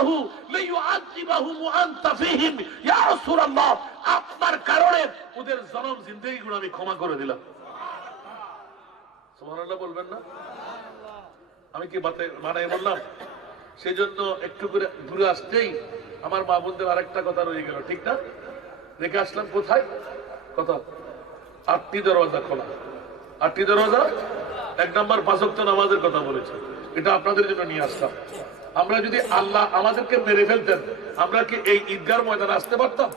আল্লাহু লিইউআযিবাহুম ওয়া আনতা ফীহিম ইয়া রাসূলুল্লাহ, আপনার কারণে ওদের জনম জিন্দেগিগুলো আমি ক্ষমা করে দিলাম। সুবহানাল্লাহ বলবেন না? আমি কি বানাই বললাম? সেজন্য একটু করে দূরে আসতেই আমার মা বোনদের আরেকটা কথা রয়ে গেল, ঠিক না? রেখে আসলাম কোথায়? কথা 8টি দরওয়াজা খোলা। 8টি দরওয়াজা, 1 নম্বর 5 ওয়াক্ত নামাজের কথা বলেছে, এটা আপনাদের জন্য নিয়ে আসলাম। আমরা যদি আল্লাহ আমাদেরকে মেরে ফেলতেন, আমরা কি এই ঈদগাহ ময়দানে আসতে পারতাম?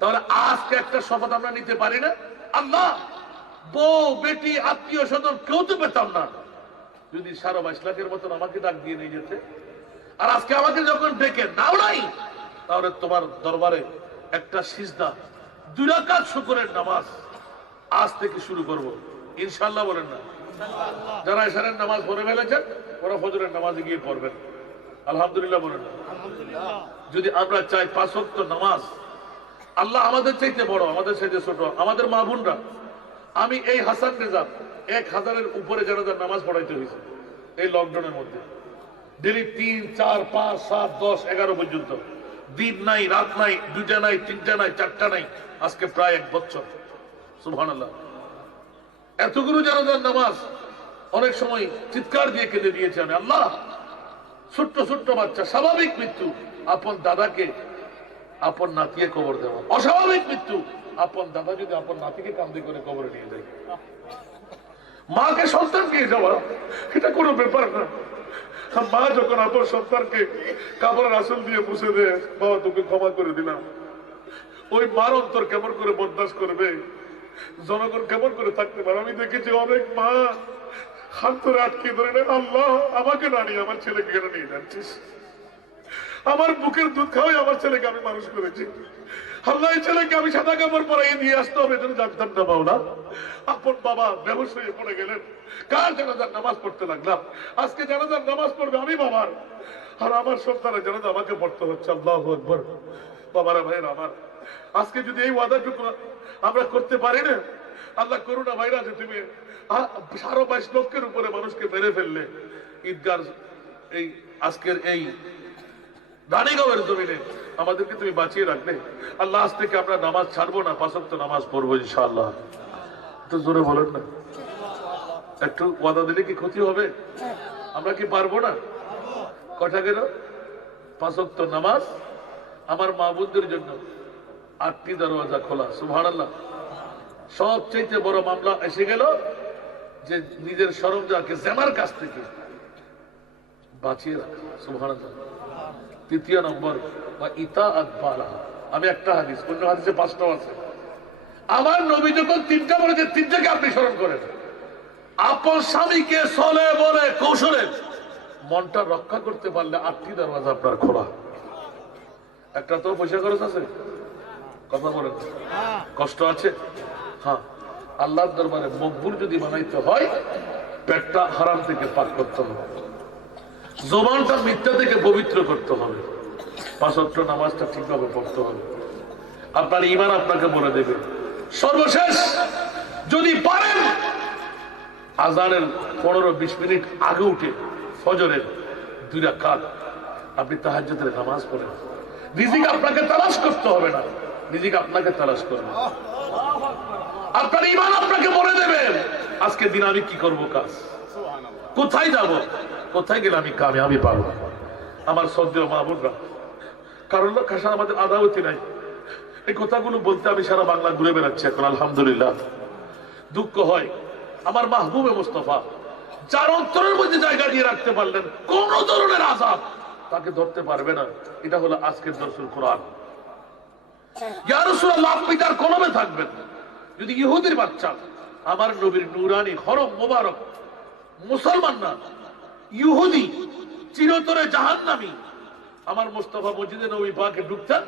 তাহলে আজকে একটা শপথ আমরা নিতে পারি না, আল্লাহ বউ বেটি আত্মীয় স্বজন কেউ তো পেতাম না যদি 22.5 লাখের মতন আমাকে ডাক দিয়ে নিয়ে যেতে। আর আজকে আমাকে যখন ডেকে নাও নাই, তাহলে তোমার দরবারে একটা সিজদা, 2 রাকাত শুকরের নামাজ আজ থেকে শুরু করব ইনশাআল্লাহ। বলেন না? যারা এশারের নামাজ পড়ে ফেলেছেন ওরা ফজরের নামাজে গিয়ে পড়বেন আলহামদুলিল্লাহ। বলেন না? যদি আমরা চাই 5 ওয়াক্ত নামাজ, আল্লাহ আমাদের চাইতে বড়, আমাদের চাইতে ছোট, আমাদের মা বোনরা, আমি এই হাসান রেজা 1000-এর উপরে জানাজার নামাজ পড়াইতে হয়েছে এই লকডাউনের মধ্যে। ডেলি 3, 4, 5, 7, 10, 11 পর্যন্ত, দিন নাই রাত নাই, 2টা নাই 3টা নাই 4টা নাই, আজকে প্রায় 1 বছর। সুবহানাল্লাহ। এতগুলো জানাজার নামাজ অনেক সময় চিৎকার দিয়ে কেঁদে দিয়েছে আমি, আল্লাহ ছোট্ট ছোট্ট বাচ্চা, স্বাভাবিক মৃত্যু আপন দাদাকে আপন নাতিয়ে কবর দেওয়া, অস্বাভাবিক মৃত্যু আপন দাদা যদি আপন নাতিকে কান্দে করে কবরে নিয়ে যায়। মাকে সন্তানকে যাওয়া এটা কোনো ব্যাপার না। মা যখন আপন সন্তানকে কাপড়ের আসল দিয়ে মুছে দেয়, বাবা তোকে ক্ষমা করে দিলাম, ওই মার অন্তর কেমন করে বরদাস্ত করবে, জনগণ কেমন করে থাকতে পারে? আমি দেখেছি অনেক মা হাত ধরে আটকে ধরে নেয়, আল্লাহ আমাকে না নিয়ে আমার ছেলেকে কেন নিয়ে যাচ্ছিস? আমার বুকের দুধ খাওয়াই আমার ছেলেকে আমি মানুষ করেছি, আল্লাহ এই ছেলেকে আমি সাদা কাপড় পরাই নিয়ে আসতে হবে, এটা জানতাম না বাবা। আপন বাবা বেহুশ হয়ে পড়ে গেলেন, কার জানাজার নামাজ পড়তে লাগলাম? আজকে জানাজার নামাজ পড়বে আমি বাবার, আর আমার সন্তানের জানাজা আমাকে পড়তে হচ্ছে। আল্লাহু আকবার। বাবারা ভাইরা আমার, আজকে যদি এই ওয়াদাটুকু আমরা করতে পারি না, আল্লাহ করুণা ভাইরা যে তুমি 22.5 লক্ষের উপরে মানুষকে মেরে ফেললে ঈদগাহ এই আজকের এই রানীগাঁওয়ের জমিনে আমাদেরকে তুমি বাঁচিয়ে রাখলে, আল্লাহ আজ থেকে আমরা নামাজ ছাড়বো না, 5 ওয়াক্ত নামাজ পড়বো ইনশাআল্লাহ। তো জোরে বলেন না? একটু ওয়াদা দিলে কি ক্ষতি হবে? আমরা কি পারবো না? কথা গেল 5 ওয়াক্ত নামাজ আমার মা বোনদের জন্য 8টি দরওয়াজা খোলা। সুবহানাল্লাহ। সবচেয়ে বড় মামলা এসে গেল যে নিজের সরঞ্জামকে জেনার কাছ থেকে বাঁচিয়ে রাখা। সুবহানাল্লাহ। 3য় নম্বর বা ইতাআত বালা। আমি একটা হাদিস, অন্য হাদিসে 5টাও আছে। আমার নবী যখন 3টা বলেছে, 3টাকে আপনি স্মরণ করেন। আপন স্বামীকে চলে বলে কৌশলে মনটা রক্ষা করতে পারলে 8টি দরওয়াজা আপনার খোলা। একটা তো পয়সা খরচ আছে, কথা বলেন, কষ্ট আছে। হ্যাঁ, আল্লাহর দরবারে মকবুল যদি বানাইতে হয়, পেটটা হারাম থেকে পাক করতে হবে, জবানটা মিথ্যা থেকে পবিত্র করতে হবে, 5 ওয়াক্ত নামাজটা ঠিকভাবে পড়তে হবে। আপনার ঈমান আপনাকে বলে দেবে। সর্বশেষ যদি পারেন আযানের 15-20 মিনিট আগে উঠে ফজরের 2 রাকাত আপনি তাহাজ্জুদের নামাজ পড়েন। রিজিক আপনাকে তালাশ করতে হবে না, রিজিক আপনাকে তালাশ করবে। আপনার ঈমান আপনাকে বলে দেবে আজকে দিন আমি কি করব, কাজ কোথায় যাব, কোথায় গেলে আমি কামিয়াবি পাবো। আমার শ্রদ্ধেয় মা বোনরা, কারণ খাসা আমাদের আদাওয়াতি নাই। এই কথাগুলো বলতে আমি সারা বাংলা ঘুরে বেড়াচ্ছি এখন আলহামদুলিল্লাহ। দুঃখ হয় আমার মাহবুবে মুস্তাফা যার অন্তরের মধ্যে জায়গা দিয়ে রাখতে পারলেন, কোন ধরনের আযাব তাকে ধরতে পারবে না। এটা হলো আজকের দর্শন কোরআন। ইয়া রাসূলুল্লাহ, আপনি তার কলমে থাকবেন। যদি ইহুদির বাচ্চা আমার নবীর নুরানি হরম মোবারক মুসলমান না, ইহুদি চিরতরে জাহান্নামী, আমার মুস্তাফা মসজিদে নবী পাকে ঢুকতেন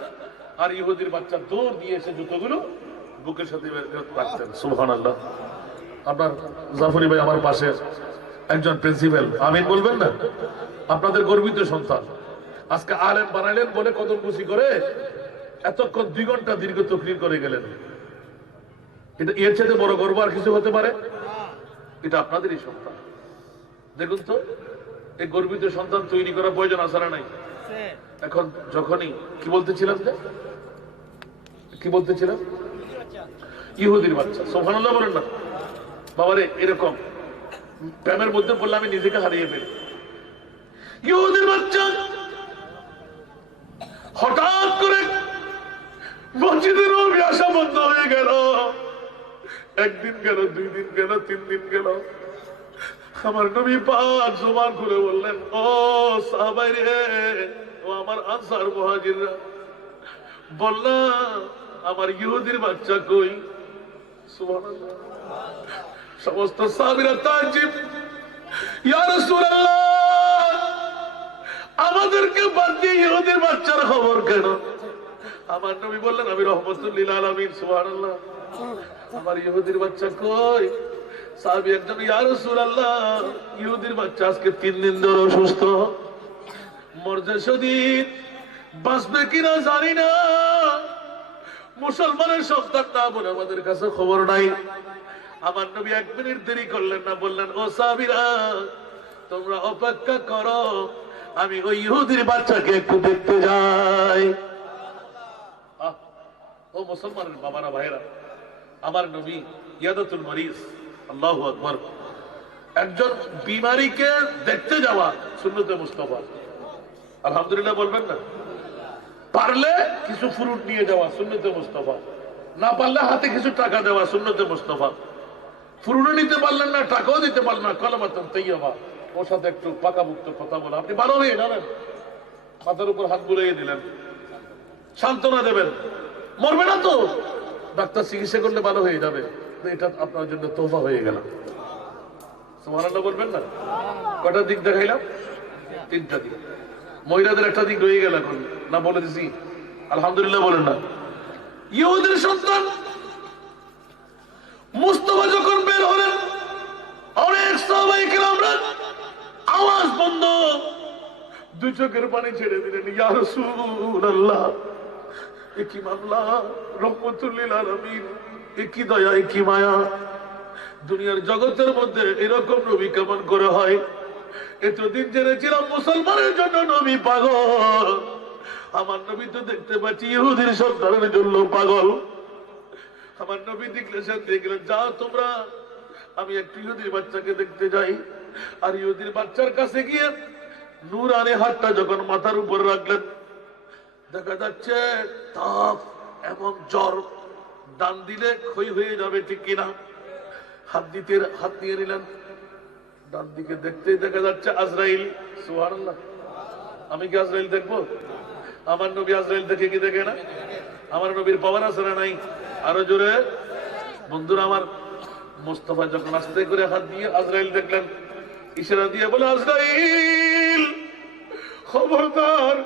আর ইহুদির বাচ্চা দৌড় দিয়ে এসে জুতোগুলো বুকের সাথে রাখতেন। সুবহানাল্লাহ। আপনার জাফরি ভাই আমার পাশে একজন প্রিন্সিপাল, আমিন বলবেন না? আপনাদের গর্বিত সন্তান আজকে আলেম বানাইলেন বলে কত খুশি করে এতক্ষণ 2 ঘন্টা দীর্ঘ তকরীর করে গেলেন। এটা এর চেয়ে বড় গর্ব আর কিছু হতে পারে? এটা আপনাদেরই সন্তান। দেখুন তো, এই গর্বিত সন্তান তৈরি করা প্রয়োজন আছে না নাই? এখন যখনই কি বলতেছিলাম যে কি বলতেছিলাম ইহুদির বাচ্চা সুবহানাল্লাহ বলেন না বাবারে এরকম প্রেমের মধ্যে বললে আমি নিজেকে হারিয়ে ফেলি ইহুদির বাচ্চা হঠাৎ করে মসজিদে নবী আসা বন্ধ হয়ে গেল একদিন গেল 2 দিন গেল 3 দিন গেল আমার নবী পাক জবান খুলে বললেন ও সাহাবাই রে ও আমার আনসার মুহাজিররা বললাম আমার ইহুদির বাচ্চা কই সুবহানাল্লাহ সমস্ত সাহাবীরা তাজ্জুব ইয়া রাসূলুল্লাহ আমাদেরকে বাদ দিয়ে ইহুদির বাচ্চার খবর কেন আমার নবী বললেন আমি রহমতুল লিল আলামিন সুবহানাল্লাহ আমার ইহুদির বাচ্চা কই সাহাবী একজন ইয়া রাসূলুল্লাহ ইহুদির বাচ্চা আজকে 3 দিন ধরে অসুস্থ মরজে শদীদ বাঁচবে কিনা জানি না মুসলমানের সন্তান না বলে আমাদের কাছে খবর নাই আমার নবী 1 মিনিট দেরি করলেন না বললেন ও সাহাবীরা তোমরা অপেক্ষা করো আমি ওই ইহুদির বাচ্চাকে একটু দেখতে যাই ও মুসলমানের বাবারা ভাইরা আমার নবী ইয়াদাতুল মরিজ আল্লাহু আকবার একজন বিমারীকে দেখতে যাওয়া সুন্নতে মুস্তাফা আলহামদুলিল্লাহ বলবেন না পারলে কিছু ফ্রুট নিয়ে যাওয়া সুন্নতে মুস্তাফা না পারলে হাতে কিছু টাকা দেওয়া সুন্নতে মুস্তাফা ফ্রুটও নিতে পারলেন না টাকাও দিতে পারলেন না কালামাতুন তাইয়্যিবা ওর সাথে একটু পাকামুক্ত কথা বলা আপনি ভালো হয়ে জানেন মাথার উপর হাত বুলিয়ে দিলেন সান্ত্বনা দেবেন মরবে না তো ডাক্তার চিকিৎসা করলে ভালো হয়ে যাবে এটা আপনার জন্য তোফা হয়ে গেল সুবহানাল্লাহ বলবেন না কয়টা দিক দেখাইলাম 3টা দিক মহিলাদের একটা দিক রয়ে গেল এখন না বলে দিছি আলহামদুলিল্লাহ বলেন না ইহুদির সন্তান মুস্তাফা যখন বের হলেন অনেক সাহাবায়ে কেরামরা আওয়াজ বন্ধ 2 চোখের পানি ছেড়ে দিলেন ইয়া রাসূলুল্লাহ কি মামলা রহমতুল লিল আলামিন কি দয়া কি মায়া দুনিয়ার জগতের মধ্যে এরকম নবী কেমন করে হয় এতদিন জেনেছিলাম মুসলমানের জন্য নবী পাগল আমার নবী তো দেখতে পাচ্ছি ইহুদির সন্তানের জন্য পাগল আমার নবী দেখলেন যাও তোমরা আমি একটু ইহুদির বাচ্চাকে দেখতে যাই আর ইহুদির বাচ্চার কাছে গিয়ে নূরানি হাতটা যখন মাথার উপর রাখলেন দেখা যাচ্ছে তাপ এমন জ্বর ডান দিলে ক্ষয় হয়ে যাবে ঠিক কিনা হাত নিয়ে নিলেন ডান দিকে দেখতেই দেখা যাচ্ছে আজরাইল সুবহানাল্লাহ আমি কি আজরাইল দেখবো আমার নবী আজরাইল দেখে কি দেখে না আমার নবীর পাওয়ার আছে না নাই আরো জোরে বন্ধুরা আমার মুস্তাফা যখন আস্তে করে হাত দিয়ে আজরাইল দেখলেন ইশারা দিয়ে বলে আজরাইল খবরদার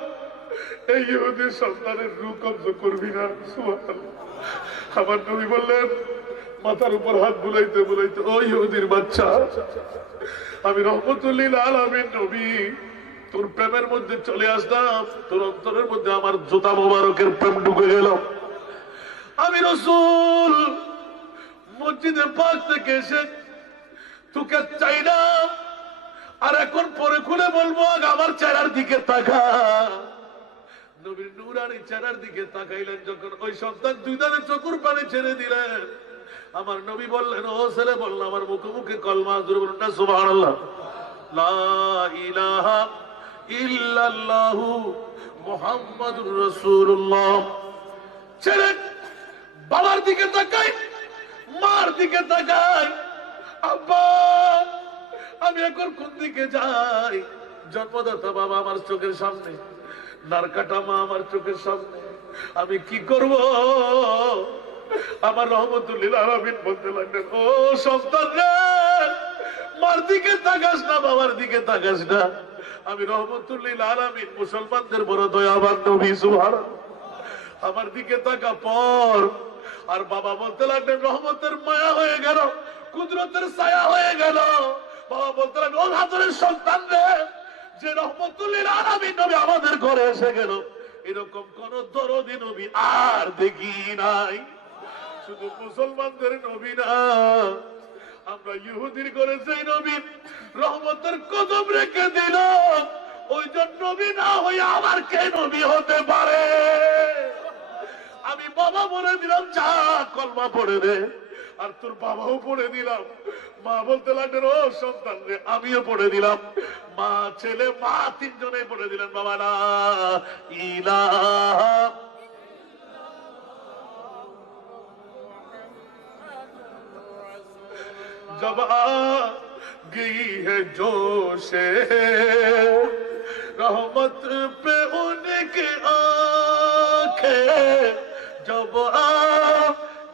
এই ইহুদির সন্তানের রূহ কবজ করবি না সুবহানাল্লাহ আমার নবী বললেন মাথার উপর হাত বুলাইতে বুলাইতে ও ইহুদির বাচ্চা আমি রহমতুল লিল আলামিন নবী তোর প্রেমের মধ্যে চলে আসলাম তোর অন্তরের মধ্যে আমার জুতা মোবারকের প্রেম ঢুকে গেল আমি রাসূল মসজিদে পাক থেকে এসে তোকে চাই না আর এখন পরে খুলে বলবো আমার চেহারার দিকে তাকা নবীর নূরানি চেহারার দিকে তাকাইলেন যখন ওই সন্তান 2 দানে চোখের পানি ছেড়ে দিলেন আমার নবী বললেন ও ছেলে বললেন আমার মুখে মুখে কলমা জোরে বলুন না সুবহানাল্লাহ লা ইলাহা ইল্লাল্লাহু মুহাম্মাদুর রাসূলুল্লাহ ছেলে বাবার দিকে তাকাই মার দিকে তাকাই আব্বা আমি এখন কোন দিকে যাই জন্মদাতা বাবা আমার চোখের সামনে নারকাটা মা আমার চোখের সামনে আমি কি করব আমার রহমতুল লিল আলামিন বলতে লাগলেন ও সন্তান রে মার দিকে তাকাস না বাবার দিকে তাকাস না আমি রহমতুল লিল আলামিন মুসলমানদের বড় দয়াবান নবী সুবহানাল্লাহ আমার দিকে তাকা পর আর বাবা বলতে লাগলেন রহমতের মায়া হয়ে গেল কুদরতের ছায়া হয়ে গেল বাবা বলতে লাগলেন ও হাজারের সন্তান রে যে রহমতুল লিল আলামিন নবী আমাদের ঘরে এসে গেল এরকম কোন দরদি নবী আর দেখি নাই শুধু মুসলমানদের নবী না আমরা ইহুদির ঘরে সেই নবী রহমতের কদম রেখে দিল ওই জন্য নবী না হয়ে আমার কে নবী হতে পারে? আমি বাবা বলে দিলাম যা কলমা পড়ে দে, আর তোর বাবাও পড়ে দিলাম। মা বলতে লাগলেন ও সন্তান রে, আমিও পড়ে দিলাম। মা ছেলে মা তিনজনে পড়ে দিলেন বাবা লা ইলাহা जब आ गई है जोशे रहमत पे उनके आंखें, जब आ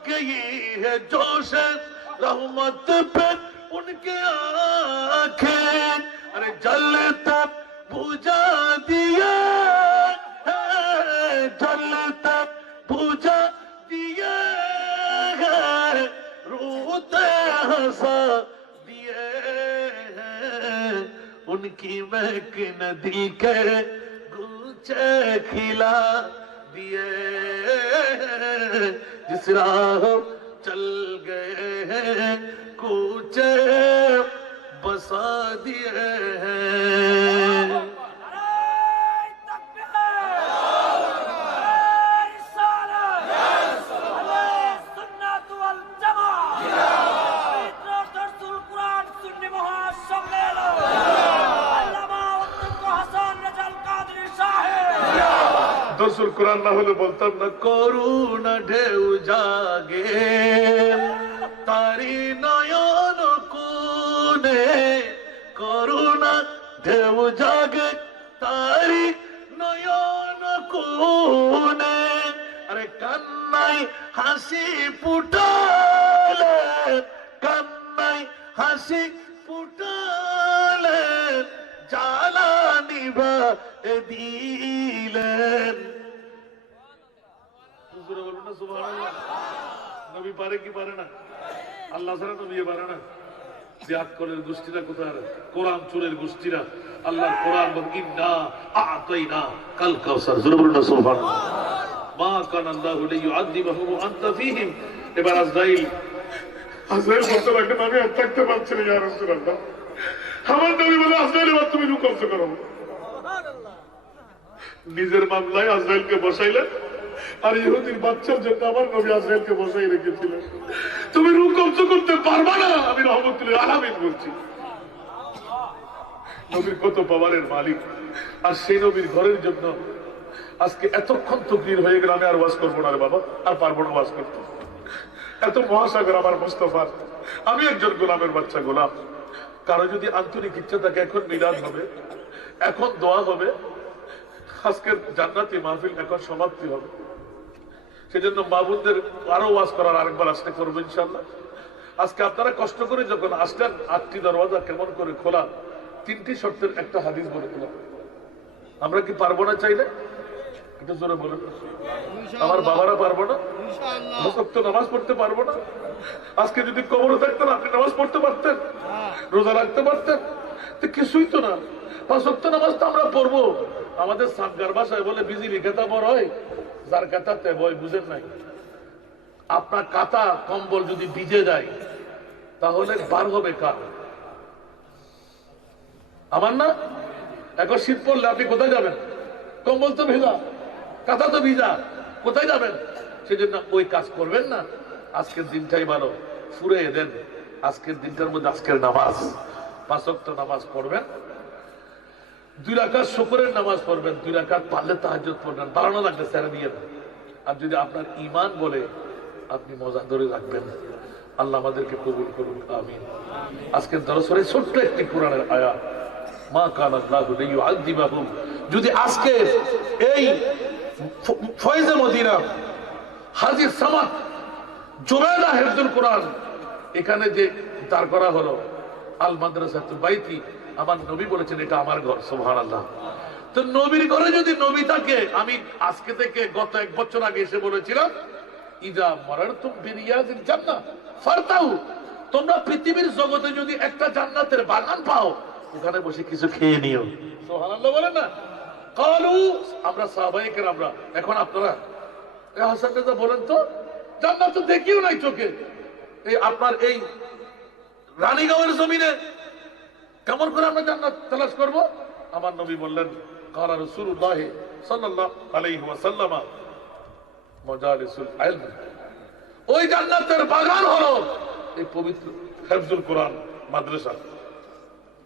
गई है जोशे रहमत पे उनके आंखें, अरे जलता बुझा दिया है, जलता बुझा दिया है, रोते हंसा दिए हैं, उनकी महकिन दिल के गुलचे खिला दिए हैं, जिस राह चल गए हैं कूचे बसा दिए हैं। দরসুল কোরআন না হলে বলতাম না করুণা ঢেউ জাগে তারি নয়ন কোণে, করুণা ঢেউ জাগে তারি নয়ন কোণে, আরে কান্নাই হাসি ফুটালে, কান্নাই হাসি ফুটালে, জ্বালানি বা দিলেন। নবী পারে কি পারে না? আল্লাহ ছাড়া নবী পারে না। ব্যাকরণের গোষ্ঠীরা কোথায়? কোরআন চোরের গোষ্ঠীরা আল্লাহর কোরআন ইন্না আতাইনা কাল কাউসার, জোরে বলুন না সুবহানাল্লাহ। মা কান আল্লাহু লিয়ুআযিবাহুম ওয়া আনতা ফীহিম। এবার আজরাইল বলতে লাগলেন আমি আর থাকতে পারছি না ইয়া রাসূলুল্লাহ। আমার নবী বলে আজরাইল এবার তুমি রুকু করো। নিজের মামলায় আজরাইলকে বসাইলেন, আর ইহুদির বাচ্চার জন্য আমার নবী আজরাইলকে বসাই রেখেছিলেন। তুমি রুকু করতে পারবা না, আমি রহমতুল আলামিন বলছি। নবীর কত পাওয়ারের মালিক, আর সেই নবীর ঘরের জন্য আজকে এতক্ষণ তকরীর হয়ে গেল। আমি আর ওয়াজ করবো না রে বাবা, আর পারবো না ওয়াজ করতে। এত মহাসাগর আমার মুস্তাফার, আমি একজন গোলামের বাচ্চা গোলাম। কারো যদি আন্তরিক ইচ্ছা থাকে এখন মিলাদ হবে, এখন দোয়া হবে, আজকের জান্নাতি মাহফিল এখন সমাপ্তি হবে। সেজন্য মা বোনদের আরো ওয়াজ করার আরেকবার আসতে করবো ইনশাল্লাহ। আজকে আপনারা কষ্ট করে যখন আসলেন, 8টি দরওয়াজা কেমন করে খোলা, 3টি শর্তের একটা হাদিস বলে দিলাম। আমরা কি পারবো না চাইলে? একটু জোরে বলুন। আমার বাবারা পারবো না? তো নামাজ পড়তে পারবো না? আজকে যদি কবরে থাকতেন আপনি নামাজ পড়তে পারতেন, রোজা রাখতে পারতেন? তো কিছুই তো না। 5 ওয়াক্ত নামাজ তো আমরা পড়বো। আমাদের সাতগার ভাষায় বলে বিজিলি কাতা বড় হয়, যার কাতাতে বয়, বুঝেন নাই? আপনার কাতা কম্বল যদি ভিজে যায় তাহলে বার হবে কার? আমার না? এখন শীত পড়লে আপনি কোথায় যাবেন? কম্বল তো ভেজা, কাতা তো ভিজা, কোথায় যাবেন? সেজন্য ওই কাজ করবেন না। আজকের দিনটাই ভালো, ফুরে দেন আজকের দিনটার মধ্যে আজকের নামাজ। 5 ওয়াক্ত নামাজ পড়বেন, 2 রাকাত শুকরের নামাজ পড়বেন, 2 রাকাত পারলে তাহাজ্জুদ পড়বেন, বাড়ানো লাগবে ছেড়ে দিয়ে। আর যদি আপনার ঈমান বলে আপনি মজা ধরে রাখবেন। আল্লাহ আমাদেরকে কবুল করুন, আমিন। আজকের দরসরে ছোট্ট একটি কোরআনের আয়াত, মা কান আল্লাহু লিয়ুআযিবাহুম। যদি আজকে এই ফয়জে মদিনা হাজী সামাদ জুবেদা হিফজুল কোরআন এখানে যে দাঁড় করা হলো, আল মাদ্রাসাতুল বাইতি, আমার নবী বলেছেন এটা আমার ঘর, সুবহানাল্লাহ। তো নবীর ঘরে যদি নবী থাকে, আমি আজকে থেকে গত 1 বছর আগে এসে বলেছিলাম ইজা মারারতুম বিরিয়াজিল জান্নাহ ফারতাউ, তোমরা পৃথিবীর জগতে যদি একটা জান্নাতের বাগান পাও, ওখানে বসে কিছু খেয়ে নিও। সুবহানাল্লাহ বলেন না? কালু, আমরা সাহাবায়ে কেরামরা, এখন আপনারা হাসান রাজা বলেন তো, জান্নাত তো দেখিও নাই চোখে, এই আপনার এই রানীগাঁওয়ের জমিনে কেমন করে আমরা জান্নাত তালাশ করব? আমার নবী বললেন কালা রাসূলুল্লাহ সাল্লাল্লাহু আলাইহি ওয়াসাল্লাম মাজালিসুল ইলম, ওই জান্নাতের বাগান হলো এই পবিত্র হিফজুল কোরআন মাদ্রাসা।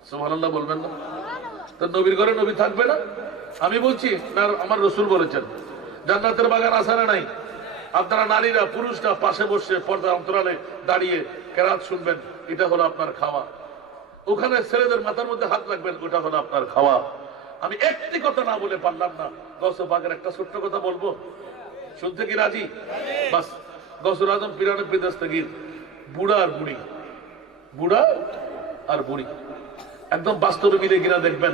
সুবহানাল্লাহ বলবেন না? তো নবীর ঘরে নবী থাকবে না? আমি বলছি না, আমার রাসূল বলেছেন জান্নাতের বাগান আছে না নাই? আপনারা নারীরা পুরুষরা পাশে বসে পর্দা অন্তরালে দাঁড়িয়ে কেরাত শুনবেন, এটা হলো আপনার খাওয়া। ওখানে ছেলেদের মাথার মধ্যে হাত রাখবেন, ওটা হলো আপনার খাওয়া। আমি একটি কথা না বলে পারলাম না, গৌসে পাকের একটা ছোট্ট কথা বলবো, শুনতে কি রাজি? বাস, গৌসুল আজম পীরানের দস্তগীর বুড়া আর বুড়ি, বুড়া আর বুড়ি একদম বাস্তবে মিলে কিনা দেখবেন।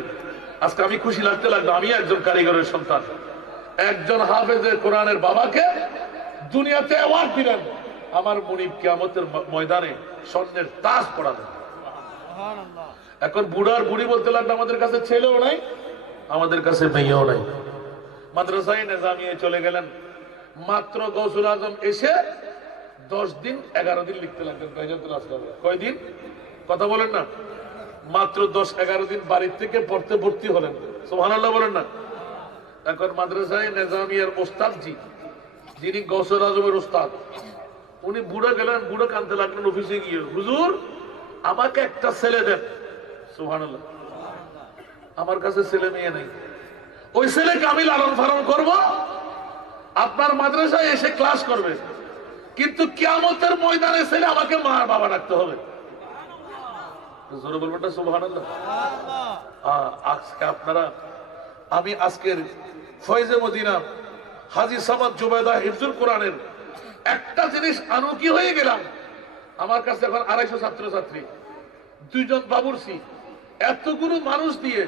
আজকে আমি খুশি লাগতে লাগলো, আমি একজন কারিগরের সন্তান, একজন হাফেজের কোরআনের বাবাকে দুনিয়াতে অ্যাওয়ার্ড দিলেন, আমার মুনিব কিয়ামতের ময়দানে স্বর্ণের তাজ পড়াবেন। এখন বুড়ার বুড়ি বলতে লাগলো আমাদের কাছে ছেলেও নাই, আমাদের কাছে মেয়েও নাই। মাদ্রাসায় নিজামিয়ে চলে গেলেন, মাত্র গৌসুল আজম এসে 10 দিন 11 দিন লিখতে লাগলেন। কয়দিন? কথা বলেন না, মাত্র 10-11 দিন বাড়ির থেকে পড়তে ভর্তি হলেন। সুবহানাল্লাহ বলেন না? এখন মাদ্রাসায় নিজামিয়ার ওস্তাদ জি, যিনি গৌসুল আজমের ওস্তাদ, উনি বুড়া গেলেন, বুড়া কাঁদতে লাগলেন অফিসে গিয়ে, হুজুর আমাকে একটা ছেলে দেন। সুবহানাল্লাহ, আমার কাছে ছেলে মেয়ে নেই, ওই ছেলেকে আমি লালন পালন করব, আপনার মাদ্রাসায় এসে ক্লাস করবে, কিন্তু কিয়ামতের ময়দানে ছেলে আমাকে মা বাবা ডাকতে হবে। জোরে বলবেন না সুবহানাল্লাহ? আজকে আপনারা, আমি আজকের ফয়জে মদিনা হাজী সামাদ জুবাইদা হিফজুল কোরআনের একটা জিনিস আনুকি হয়ে গেলাম। আমার কাছে এখন 250 ছাত্রছাত্রী, 2 জন বাবুর্চি, এতগুলো মানুষ দিয়ে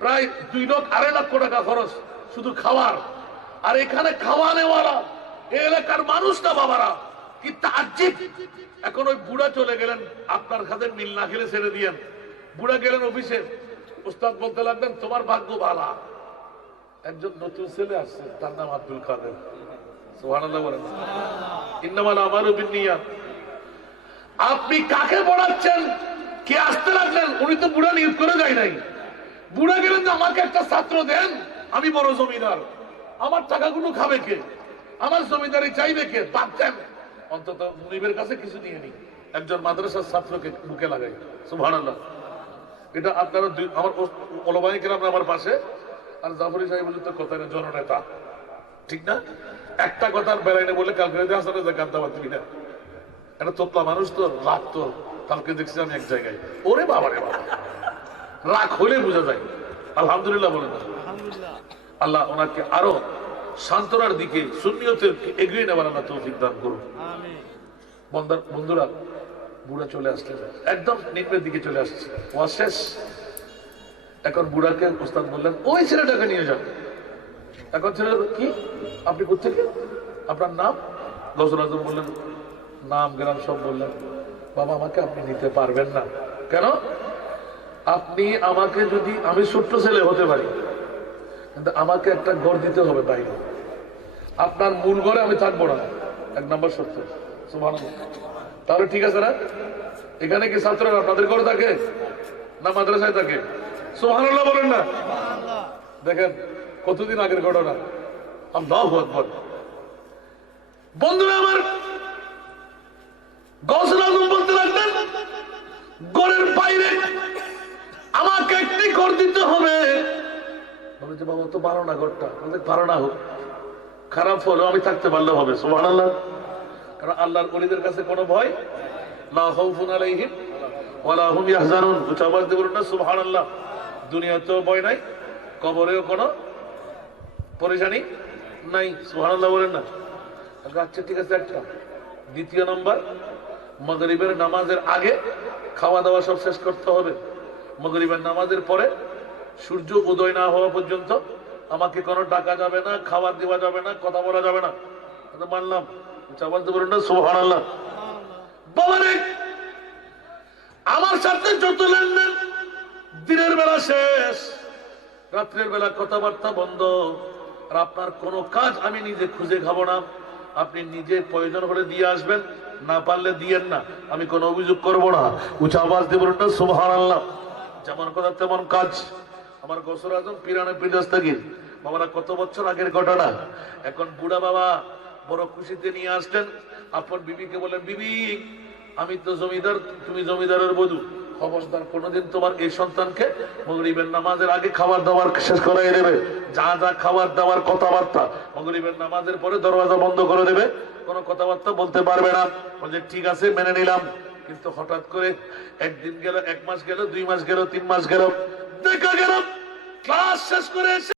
প্রায় 2-2.5 লক্ষ টাকা খরচ শুধু খাওয়ার। আর এখানে খাওয়া নেওয়ালা এই এলাকার মানুষটা বাবারা কি তাজ্জুব। এখন ওই বুড়া চলে গেলেন, আপনার কাছে মিল না খেলে ছেড়ে দিয়েন। বুড়া গেলেন অফিসে, উস্তাদ বলতে লাগলেন তোমার ভাগ্য ভালো, একজন নতুন ছেলে আসছে, তার নাম আব্দুল কাদের। সুবহানাল্লাহ বলেন। ইন্নামাল আমালু বিন্নিয়াত। আপনি কাকে পড়াচ্ছেন? কে আসতে লাগলেন? উনি তো বুড়া নিয়োগ করে যায় নাই। বুড়া গেলেন যে আমাকে একটা ছাত্র দেন, আমি বড় জমিদার, আমার টাকাগুলো খাবে কে, আমার জমিদারি চাইবে কে? বাদ দেন, অন্তত মুনিবের কাছে কিছু নিয়ে নি, একজন মাদ্রাসার ছাত্রকে বুকে লাগাই। সুবহানাল্লাহ। এটা আপনারা আমার ওলামায়ে কেরাম আমার পাশে, আর জাফরি সাহেব তো কথা জননেতা, ঠিক না? একটা কথার বেড়াইনে বলে কালকে আসলে যে কান্দা বাদ দিবি না, এটা তোতলা মানুষ তো রাগ, তো কালকে দেখছি আমি এক জায়গায়, ওরে বাবা রে বাবা, রাগ হলে বোঝা যায়। আলহামদুলিল্লাহ বলেন। আল্লাহ ওনাকে আরো সান্ত্বনার দিকে সুন্নিয়তের এগিয়ে নেওয়ার আল্লাহ তৌফিক দান করুন। বন্ধুরা, বুড়া চলে আসলে একদম নিম্নের দিকে চলে আসছে, ওয়াজ শেষ। এখন বুড়াকে ওস্তাদ বললেন ওই ছেলেটাকে নিয়ে যান। এখন ছেলে কি, আপনি কোথেকে, আপনার নাম? গৌসুল আজম বললেন নাম গ্রাম সব বললেন। বাবা আমাকে আপনি নিতে পারবেন না। কেন? আপনি আমাকে, যদি আমি ছোট্ট ছেলে হতে পারি, কিন্তু আমাকে একটা ঘর দিতে হবে বাইরে, আপনার মূল ঘরে আমি থাকবো না, 1 নম্বর শর্ত। সুবহানাল্লাহ। তাহলে ঠিক আছে না? এখানে কি ছাত্ররা আপনাদের ঘরে থাকে না মাদ্রাসায় থাকে? সুবহানাল্লাহ বলেন না? দেখেন কতদিন আগের ঘটনা। আল্লাহু আকবার। বন্ধুরা আমার, গৌসুল আজম বলতে লাগলেন ঘরের বাইরে আমাকে একটি ঘর দিতে হবে। বলেছে বাবা তো পারো না, ঘরটা পারো না, হোক খারাপ হলেও আমি থাকতে পারলে হবে। সুবহানাল্লাহ। কারণ আল্লাহর ওলিদের কাছে কোনো ভয়, লা খাউফুন আলাইহিম ওয়ালা হুম ইয়াহজানুন। উচ্চ আওয়াজ দিয়ে বলুন না সুবহানাল্লাহ। দুনিয়াতেও ভয় নাই, কবরেও কোনো পরেশানি নাই। সুবহানাল্লাহ বলেন না? আচ্ছা ঠিক আছে। একটা দ্বিতীয় নম্বর, মাগরিবের নামাজের আগে খাওয়া দাওয়া সব শেষ করতে হবে। মাগরিবের নামাজের পরে সূর্য উদয় না হওয়া পর্যন্ত আমাকে কোনো ডাকা যাবে না, খাবার দেওয়া যাবে না, কথা বলা যাবে না। মানলাম। বলুন না সুবহানাল্লাহ। বাবারে, আমার সাথে যত লেনদেন দিনের বেলা শেষ, রাত্রের বেলা কথাবার্তা বন্ধ। আর আপনার কোনো কাজ আমি নিজে খুঁজে খাবো না, আপনি নিজে প্রয়োজন হলে দিয়ে আসবেন, না পারলে দিয়েন না, আমি কোনো অভিযোগ করবো না। উঁচা আওয়াজ দিয়ে বলুন না সুবহানাল্লাহ। যেমন কথা তেমন কাজ, আমার গৌসুল আজম পিরানে দস্তগীর বাবারা, কত বছর আগের ঘটনা। এখন বুড়া বাবা বড় খুশিতে নিয়ে আসলেন আপন বিবিকে, বলেন বিবি আমি তো জমিদার, তুমি জমিদারের বধূ, খবরদার কোনোদিন তোমার এই সন্তানকে মাগরিবের নামাজের আগে খাবার দাবার শেষ করাই দেবে, যা যা খাবার দাবার কথাবার্তা মাগরিবের নামাজের পরে দরওয়াজা বন্ধ করে দেবে, কোনো কথাবার্তা বলতে পারবে না। বলছে ঠিক আছে মেনে নিলাম। কিন্তু হঠাৎ করে একদিন গেল, 1 মাস গেল, 2 মাস গেল, 3 মাস গেল, দেখা গেল ক্লাস শেষ করে এসে